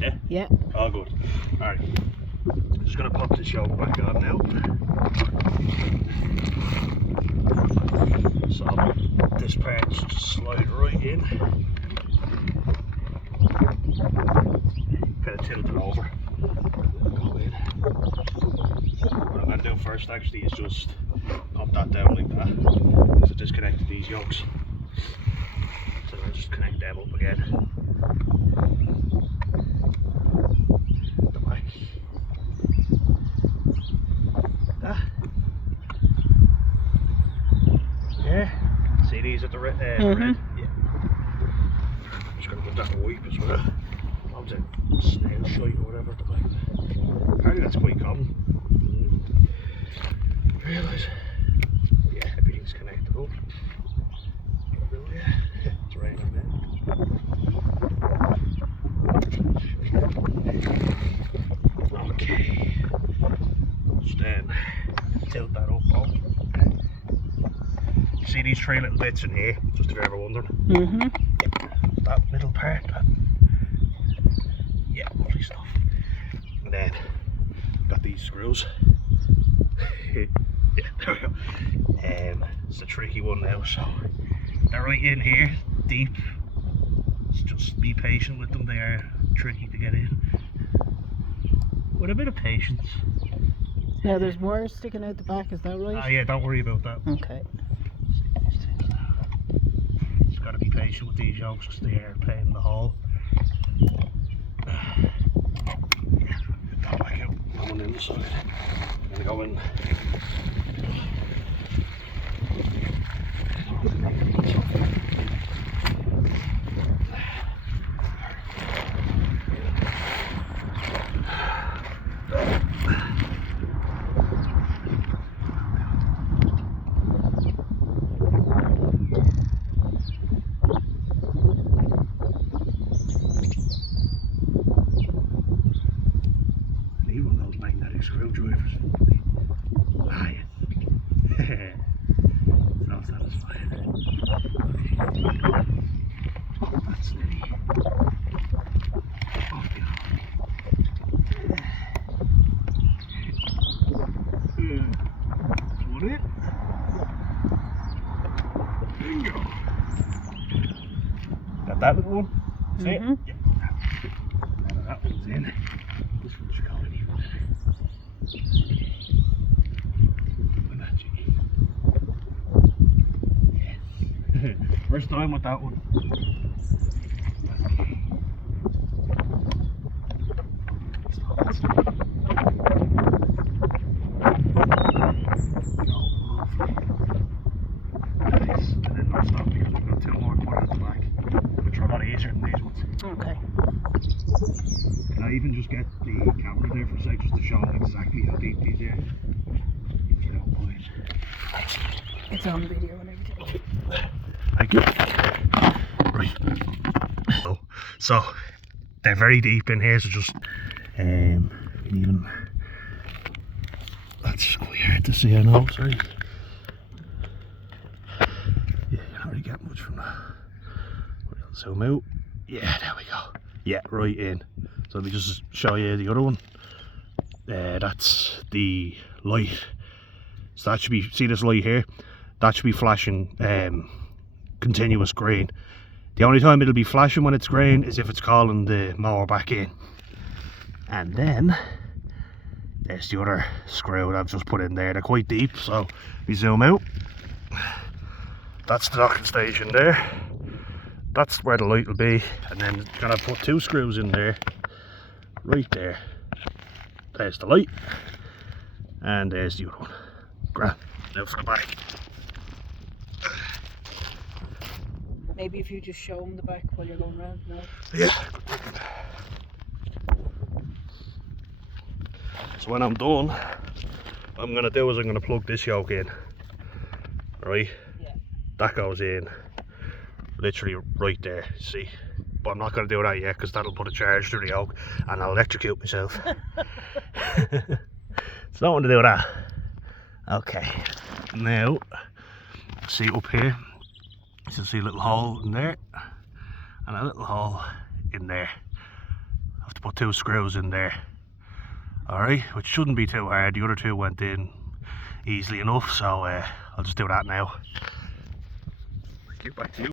Yeah? Yeah. Oh, good. Alright. Just going to pop this yoke back on now. So, this part just slide right in. Kind of tilt it over. Go in. What I'm going to do first actually is just pop that down like that. So disconnect these yokes. So I'll just connect them up again. The back. Yeah. See these at the red? Red? Yeah. I'm just going to put that in a wipe as well. Loads of snail shite or whatever at the back. Apparently that's quite common. Realise. Yeah, everything's connected up. Yeah, it's raining now. Okay. Just tilt that up. Oh. See these three little bits in here, just if you're ever wondering. That middle part. Yeah, lovely stuff. And then got these screws. Yeah, there we go. It's a tricky one now, so they're right in here, deep. Just be patient with them, they are tricky to get in. With a bit of patience. Now there's more sticking out the back, is that right? Yeah, don't worry about that. Okay. Just got to be patient with these yokes because they are playing the hole. Yeah, get that back out. That one in the side. I'm going to go in. Screwdrivers. Ah, yes. So satisfying. Oh, that's nearly off the arm. That's one in. Bingo. Got that little one? See it? Yeah. Now that one's in. This one should go in even better. First time with that one. Nice. And then I'll stop because we've got two more to put at the back, which are a lot easier than these ones. Okay. Can I even just get the camera there for a sec just to show them exactly how deep these are? If you don't mind. It's on video and everything. Thank you. Right. So they're very deep in here, so just even that's quite hard to see, I know, sorry. Yeah, you can't really get much from that. We'll zoom out. Yeah, there we go. Yeah, right in. So let me just show you the other one. That's the light. So that should be, see this light here? That should be flashing continuous green. The only time it'll be flashing when it's green is if it's calling the mower back in. And then there's the other screw that I've just put in there. They're quite deep, so we zoom out. That's the docking station there. That's where the light will be, and then gonna put two screws in there, right there. There's the light, and there's the other one. Grand. Now for the back. Maybe if you just show them the back while you're going around, no? Yeah. So when I'm done, what I'm gonna do is I'm gonna plug this yoke in. Right? Yeah. That goes in literally right there, see? But I'm not gonna do that yet because that'll put a charge through the yoke and I'll electrocute myself. So don't want to do that. Okay. Now, see up here, you see a little hole in there and a little hole in there. have to put 2 screws in there. Alright, which shouldn't be too hard. The other 2 went in easily enough, so I'll just do that now. Get back to you.